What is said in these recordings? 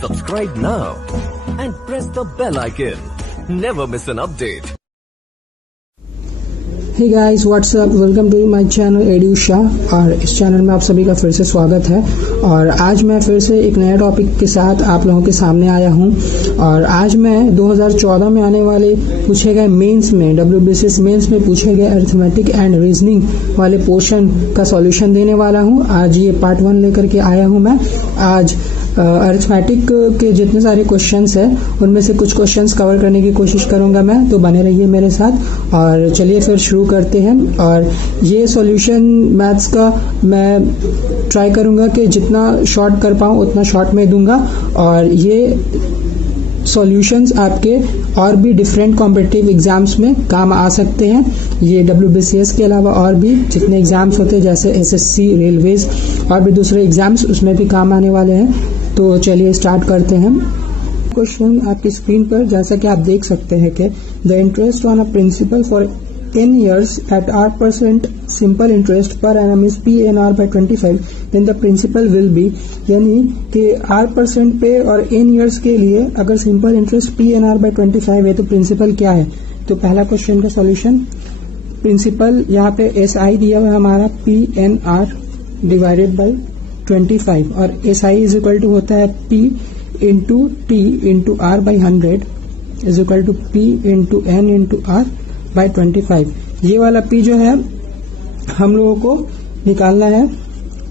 Subscribe now and press the bell icon. Never miss an update. Hey guys what's up, welcome to my channel Edu Shah. और इस channel में आप सभी का फिर से स्वागत है। और आज मैं फिर से एक नया टॉपिक के साथ आप लोगों के सामने आया हूं। और आज मैं 2014 में आने वाले पूछे गए मेंस में, WBCS मेंस में पूछे गए अरिथमेटिक एंड रीजनिंग वाले पोर्शन का सॉल्यूशन देने वाला हूं। आज ये पार्ट 1 लेकर के आया हूं मैं। आज अरिथमेटिक के जितने सारे क्वेश्चंस हैं उनमें से कुछ क्वेश्चंस कवर करने की कोशिश करूंगा मैं, तो बने रहिए मेरे साथ। और चलिए फिर शुरू करते हैं। और ये सॉल्यूशन मैथ्स का मैं ट्राई करूंगा कि जितना शॉर्ट कर पाऊं उतना शॉर्ट में दूंगा। और ये सॉल्यूशंस आपके और भी डिफरेंट कॉम्पिटिटिव एग्जाम्स में काम आ सकते हैं। ये WBCS के अलावा और भी जितने एग्जाम्स होते हैं जैसे SSC, रेलवेज और भी दूसरे एग्जाम्स, उसमें भी काम आने वाले हैं। तो चलिए स्टार्ट करते हैं। क्वेश्चन आपकी स्क्रीन पर जैसा कि आप देख सकते हैं कि the interest on a principal for 10 years at 8% simple interest per annum is PNR by 25, then the principal will be, यानी कि 8% पे और n years के लिए अगर सिंपल इंटरेस्ट PNR by 25 है तो प्रिंसिपल क्या है। तो पहला क्वेश्चन का सॉल्यूशन, प्रिंसिपल यहाँ पे SI दिया हुआ है हमारा PNR डिवाइडेड बाई 25 और SI इज इक्वल टू होता है P into T into R by 100 is equal to P into N into R by 25। ये वाला P जो है हम लोगों को निकालना है।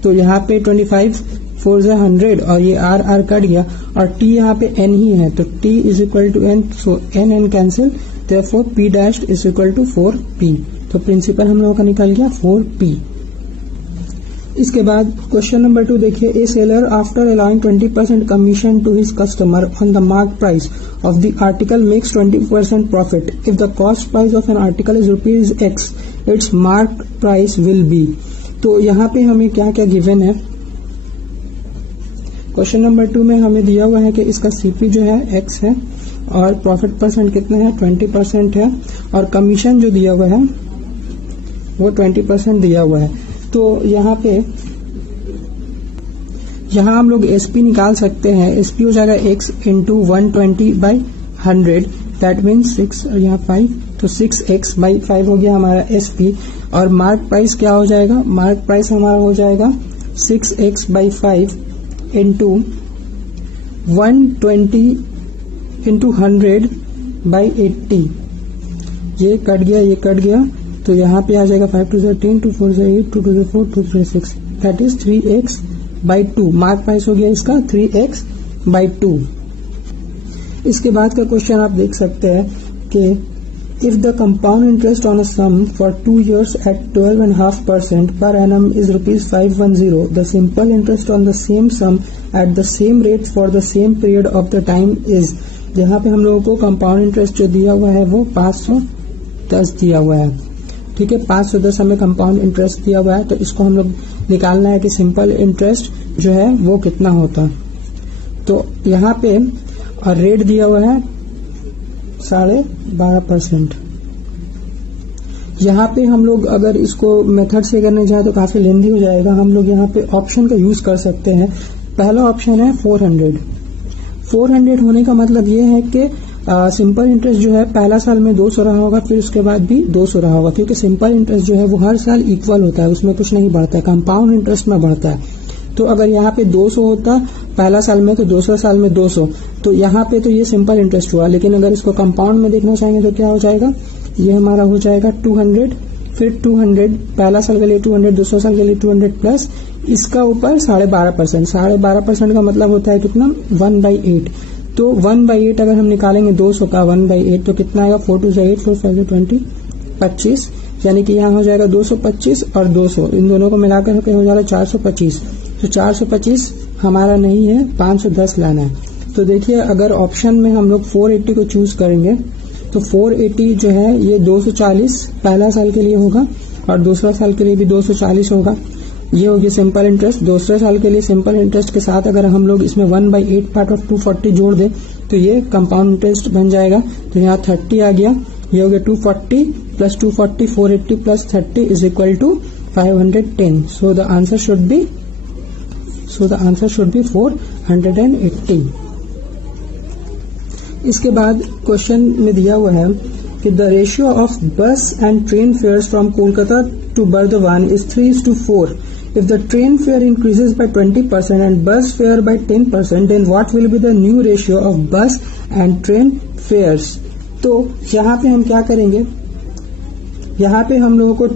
तो यहाँ पे 25 4 से 100 और ये R कट गया और T यहाँ पे N ही है, तो T is equal to N, so N cancel, therefore P dash is equal to 4P। तो प्रिंसिपल हम लोगों का निकल गया 4P। इसके बाद क्वेश्चन नंबर 2 देखिए, a seller after allowing 20% commission to his customer on the mark price of the article makes 20% profit if the cost price of an article is ₹X, its mark price will be. तो यहाँ पे हमें क्या क्या given है। Question number 2 में हमें दिया हुआ है कि इसका CP जो है X है और प्रॉफिट परसेंट कितना है 20% है और कमीशन जो दिया हुआ है वो 20% दिया हुआ है। तो यहाँ हम लोग SP निकाल सकते हैं। SP हो जाएगा X into 120 by 100, that means 6 और यहाँ 5, तो 6X बाई 5 हो गया हमारा SP। और मार्क प्राइस क्या हो जाएगा, मार्क प्राइस हमारा हो जाएगा 6X by 5 into 120 into 100 by 80। ये कट गया, ये कट गया, तो यहाँ पे आ जाएगा 5 2 10, 2 4 8, 2 2 4, 2 3 6, that is 3X by 2। Mark price हो गया इसका 3X बाई 2। इसके बाद का क्वेश्चन आप देख सकते हैं कि if the compound interest on a sum for 2 years at 12.5% per annum is ₹510, the simple interest on the same sum at the same rate for the same period of the time is। यहाँ पे हम लोगों को compound interest जो दिया हुआ है वो 510 दिया हुआ है। ठीक है, 510 हमें कंपाउंड इंटरेस्ट दिया हुआ है, तो इसको हम लोग निकालना है कि सिंपल इंटरेस्ट जो है वो कितना होता। तो यहाँ पे और रेट दिया हुआ है 12.5%। यहाँ पे हम लोग अगर इसको मेथड से करने जाए तो काफी लेंदी हो जाएगा। हम लोग यहाँ पे ऑप्शन का यूज कर सकते हैं। पहला ऑप्शन है 400 होने का मतलब ये है कि सिंपल इंटरेस्ट जो है पहला साल में 200 रहा होगा, फिर उसके बाद भी 200 रहा होगा, क्योंकि सिंपल इंटरेस्ट जो है वो हर साल इक्वल होता है, उसमें कुछ नहीं बढ़ता है, कंपाउंड इंटरेस्ट में बढ़ता है। तो अगर यहाँ पे 200 होता पहला साल में तो दूसरा साल में 200, तो यहाँ पे तो ये सिंपल इंटरेस्ट हुआ। लेकिन अगर इसको कंपाउंड में देखना चाहेंगे तो क्या हो जाएगा, ये हमारा हो जाएगा 200, फिर 200 पहला साल के लिए 200, दूसरा साल के लिए 200 प्लस इसका ऊपर 12.5%। 12.5% का मतलब होता है कितना, 1/8। तो 1/8 अगर हम निकालेंगे 200 का 1/8 तो कितना आएगा, 4 2 8, 4 5 20, 25, यानी कि यहाँ हो जाएगा 225 और 200, इन दोनों को मिलाकर हो जाएगा 425। तो 425 हमारा नहीं है, 510 लाना है। तो देखिए अगर ऑप्शन में हम लोग 480 को चूज करेंगे तो 480 जो है ये 240 पहला साल के लिए होगा और दूसरा साल के लिए भी 240 होगा। ये होगी सिंपल इंटरेस्ट। दूसरे साल के लिए सिंपल इंटरेस्ट के साथ अगर हम लोग इसमें 1/8 पार्ट ऑफ 240 जोड़ दें तो ये कंपाउंड इंटरेस्ट बन जाएगा। तो यहाँ 30 आ गया, ये हो गया 240 plus 240, 480 plus 30 is equal to 510। So the answer should be 480। इसके बाद क्वेश्चन में दिया हुआ है कि the ratio of bus and train fares from Kolkata to Burdwan is 3:4. If the train fare increases by 20% and bus fare by 10%, then what will be the new ratio of bus and train fares? तो यहाँ पे हम क्या करेंगे, यहाँ पे हम लोगों को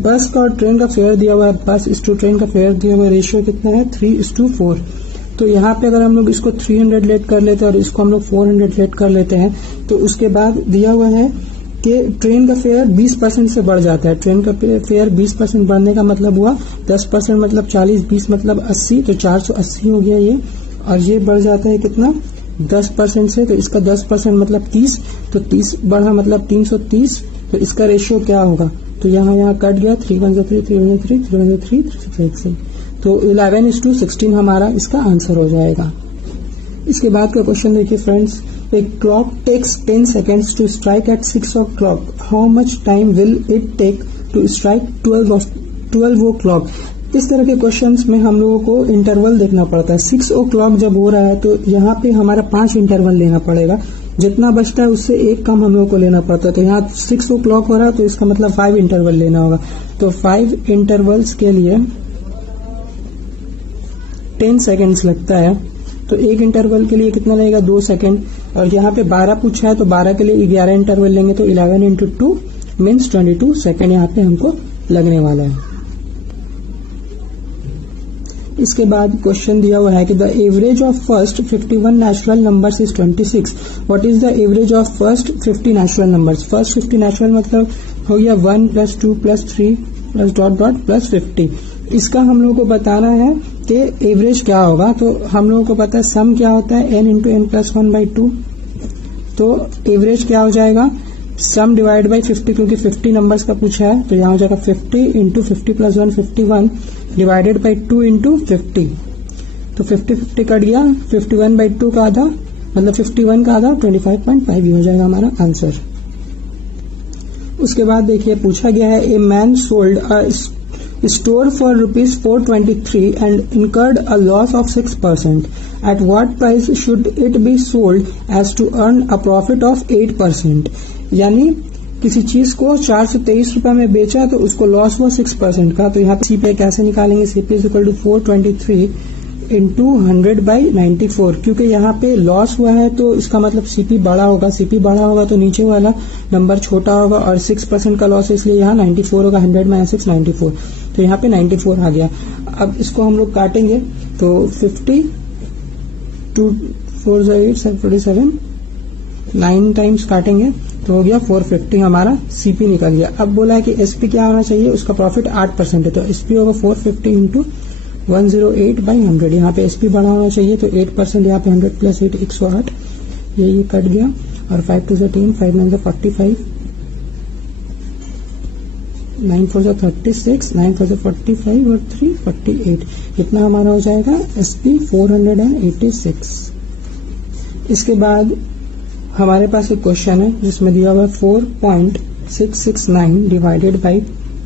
बस का और ट्रेन का फेयर दिया हुआ है, बस इस टू ट्रेन का फेयर दिया हुआ है, रेशियो कितना है 3:4. तो यहाँ पे अगर हम लोग इसको 300 लेट कर लेते हैं और इसको हम लोग 400 लेट कर लेते हैं, तो उसके बाद दिया हुआ है कि ट्रेन का फेयर 20% से बढ़ जाता है. ट्रेन का फेयर 20% बढ़ने का मतलब हुआ 10% मतलब 40, 20 मतलब 80, तो 480 हो गया ये. और ये बढ़ जाता है कितना 10% से, तो इसका 10% मतलब 30, तो 30 बढ़ा मतलब 330. तो इसका रेशियो क्या होगा, तो यहाँ कट गया 313, 303, 303, 366. तो 11:16 हमारा इसका आंसर हो जाएगा. इसके बाद का क्वेश्चन देखिए friends, A clock takes 10 seconds to strike at 6 o'clock. How much time will it take to strike 12 o'clock? इस तरह के क्वेश्चंस में हम लोगों को इंटरवल देखना पड़ता है. 6 o'clock जब हो रहा है तो यहाँ पे हमारा 5 इंटरवल लेना पड़ेगा. जितना बचता है उससे एक कम हम लोगों को लेना पड़ता है. तो यहाँ 6 o'clock हो रहा है तो इसका मतलब 5 इंटरवल लेना होगा. तो 5 इंटरवल्स के लिए 10 सेकेंड्स लगता है. तो एक इंटरवल के लिए कितना लगेगा 2 सेकेंड. और यहाँ पे 12 पूछा है तो 12 के लिए 11 इंटरवल लेंगे, तो 11 into 2 मीन्स 22 सेकेंड यहाँ पे हमको लगने वाला है. इसके बाद क्वेश्चन दिया हुआ है कि the average of first 51 natural numbers is 26. What is the average of first 50 natural numbers. First 50 natural मतलब हो गया 1 + 2 + 3 + +50. इसका हम लोगों को बताना है कि एवरेज क्या होगा. तो हम लोगों को पता है सम क्या होता है n × n + 1/2. तो एवरेज क्या हो जाएगा, सम डिवाइड बाई 50, क्योंकि 50 नंबर्स का पूछा है. तो यहाँ हो जाएगा 50 × 50 + 1 51 डिवाइडेड बाई 2 × 50. तो 50 कट गया, 51/2 का आधा मतलब 51 का आधा 25.5 हो जाएगा हमारा आंसर. उसके बाद देखिए पूछा गया है a man sold a store for ₹423 and incurred a loss of 6%. At what price should it be sold as to earn a profit of 8%? यानी किसी चीज को 423 रुपए में बेचा तो उसको लॉस हुआ 6% का. तो यहाँ पे सीपी कैसे निकालेंगे, CP is equal to 423 into 100/94. क्योंकि यहाँ पे लॉस हुआ है तो इसका मतलब सीपी बड़ा होगा. सीपी बड़ा होगा तो नीचे वाला नंबर छोटा होगा और 6% का लॉस है, इसलिए यहाँ 94 होगा. 100 - 6 94. तो यहाँ पे 94 आ गया. अब इसको हम लोग काटेंगे तो 50 2 4 8 7 47 9 टाइम्स काटेंगे तो हो गया 450. हमारा सीपी निकल गया. अब बोला है कि एसपी क्या होना चाहिए, उसका प्रॉफिट 8% है. तो एसपी होगा 450 into 108/100. यहाँ पे एसपी बड़ा होना चाहिए तो 8%. यहाँ पे 100 + 8 108. ये कट गया और 5 2 10 5 9 45 9 4 36 9 4 45 और 3 48. इतना हमारा हो जाएगा एसपी 486. इसके बाद हमारे पास एक क्वेश्चन है जिसमें दिया हुआ है 4.669 डिवाइडेड बाई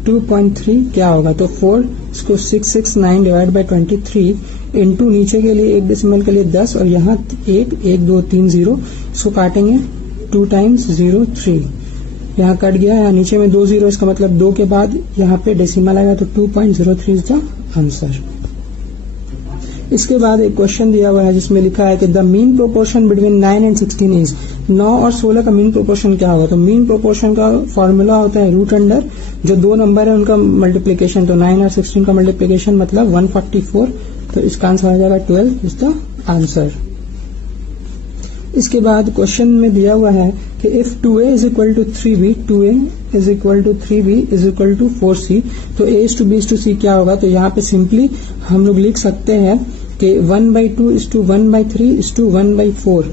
2.3 क्या होगा. तो 4 इसको 669 डिवाइड बाई 23 इंटू नीचे के लिए एक डेसिमल के लिए 10 और यहाँ 1 1 2 3 0. इसको काटेंगे 2 टाइम्स 0 3. यहाँ कट गया, यहाँ नीचे में 2 0, इसका मतलब 2 के बाद यहाँ पे डेसिमल आएगा तो 2.03 इज द आंसर. इसके बाद एक क्वेश्चन दिया हुआ है जिसमें लिखा है कि the mean proportion between 9 and 16 is. 9 और 16 का मीन प्रोपोर्शन क्या होगा. तो मीन प्रोपोर्शन का फॉर्मूला होता है रूट अंडर जो दो नंबर है उनका मल्टीप्लीकेशन. तो 9 और 16 का मल्टीप्लीकेशन मतलब 144. तो इसका आंसर आ जाएगा 12 इज द आंसर. इसके बाद क्वेश्चन में दिया हुआ है कि if 2a is equal to 3b 2a is equal to 3b is equal to 4c. तो a is to b is to c क्या होगा. तो यहाँ पे सिंपली हम लोग लिख सकते हैं कि 1/2 is to 1/3 is to 1/4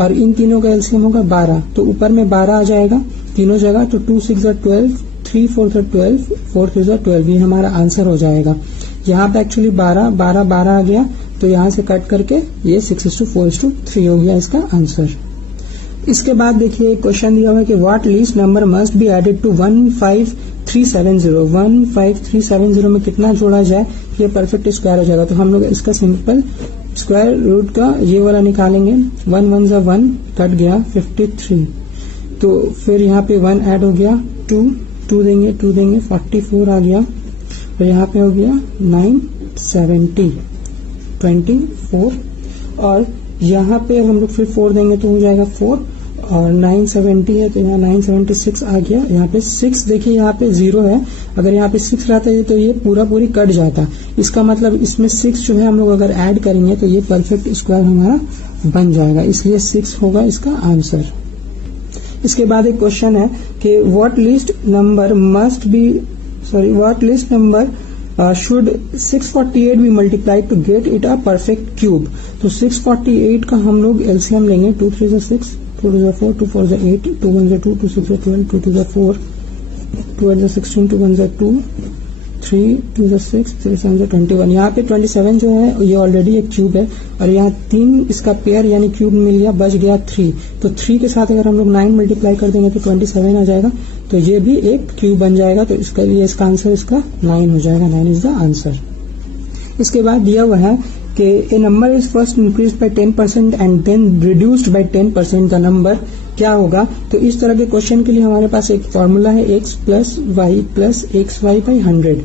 और इन तीनों का एलसीएम होगा 12. तो ऊपर में 12 आ जाएगा तीनों जगह. तो 2 6 12 3 4 12 4 3 12. ये हमारा आंसर हो जाएगा. यहाँ पे एक्चुअली 12 12 12 आ गया तो यहाँ से कट करके ये 6:4:3 हो गया इसका आंसर. इसके बाद देखिए क्वेश्चन दिया हुआ है कि what least number must be added to 15370. 15370 में कितना जोड़ा जाए ये परफेक्ट स्क्वायर हो जाएगा. तो हम लोग इसका सिंपल स्क्वायर रूट का ये वाला निकालेंगे, 1 1 जा 1 कट गया 53, तो फिर यहाँ पे 1 ऐड हो गया 2 देंगे 44 आ गया, और यहाँ पे हो गया 970 24, और यहाँ पे हम लोग फिर 4 देंगे तो हो जाएगा 4, और 970 है तो यहाँ 976 आ गया। यहाँ पे 6 देखिए, यहाँ पे 0 है, अगर यहाँ पे 6 रहता है तो ये पूरी कट जाता। इसका मतलब इसमें 6 जो है हम लोग अगर ऐड करेंगे तो ये परफेक्ट स्क्वायर हमारा बन जाएगा, इसलिए 6 होगा इसका आंसर। इसके बाद एक क्वेश्चन है कि what least number should 648 be multiplied to get it a perfect cube. तो 648 का हम लोग एलसीएम लेंगे, 2 3 6, 2 2 4, 2 4 8, 2 1 2, 2 6 12, 2 2 4, 2 8 16, 2 1 2, 3 2 6, 3 7 21। यहाँ पे 27 जो है ये ऑलरेडी एक क्यूब है, और यहाँ 3 इसका पेयर यानी क्यूब मिल गया, बच गया 3। तो 3 के साथ अगर हम लोग 9 मल्टीप्लाई कर देंगे तो 27 आ जाएगा, तो ये भी एक क्यूब बन जाएगा। तो इसका आंसर इसका 9 हो जाएगा, 9 इज द आंसर। इसके बाद दिया हुआ है कि a number is first increase by 10% and then reduced by 10%, the number क्या होगा। तो इस तरह के क्वेश्चन के लिए हमारे पास एक फॉर्मूला है, x plus y plus x y by 100।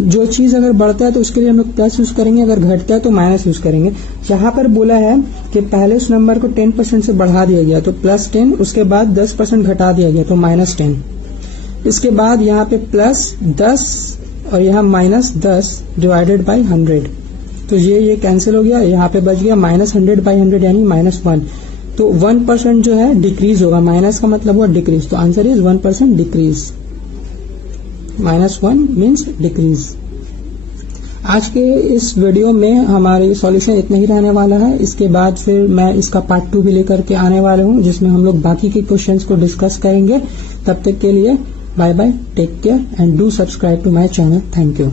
जो चीज अगर बढ़ता है तो उसके लिए हम लोग प्लस यूज करेंगे, अगर घटता है तो माइनस यूज करेंगे। यहाँ पर बोला है कि पहले उस नंबर को 10% से बढ़ा दिया गया तो प्लस 10, उसके बाद 10% घटा दिया गया तो माइनस 10, इसके बाद यहाँ पे प्लस 10 और यहाँ माइनस 10 डिवाइडेड बाई 100, तो ये कैंसिल हो गया, यहाँ पे बच गया माइनस 100 बाई 100 यानी -1। तो 1% जो है डिक्रीज होगा, माइनस का मतलब हुआ डिक्रीज, तो answer is 1% decrease, -1 means decrease. आज के इस वीडियो में हमारे सॉल्यूशन इतना ही रहने वाला है। इसके बाद फिर मैं इसका पार्ट 2 भी लेकर के आने वाला हूँ, जिसमें हम लोग बाकी के क्वेश्चंस को डिस्कस करेंगे। तब तक के लिए bye bye, take care and do subscribe to my channel. Thank you.